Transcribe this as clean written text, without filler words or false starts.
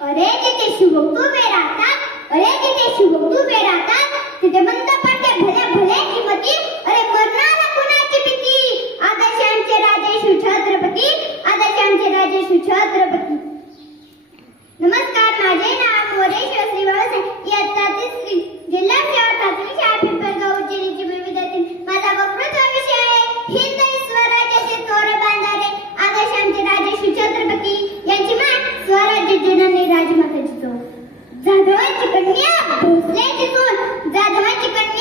अरे जिथे शिवभक्त उभे राहतात, अरे जिथे शिवभक्त उभे राहतात, तिथे बंद पडते भले भले किमती, अरे मरणाला कुणाची भीती, आदर्शांचे राजे शिवछत्रपती, आदर्शांचे राजे शिवछत्रपती. नमस्कार, माझे नाव मोरेश्वर श्री बाळासाहेब, इयत्ता तिसरी, जिल्हा सेवा प्राथमिक शाळा पिंपळगाव उज्जैनीची विद्यार्थी. माझा वक्तृत्व विषय आहे हिंद स्वराज्याचे तोरण बांधारे आदर्शांचे राजे शिवछत्रपती यांची मान स्वराज्य जननी राजमाता जिजाऊ. जाधवांची कन्या भोसलेची सून, जाधवांची कन्या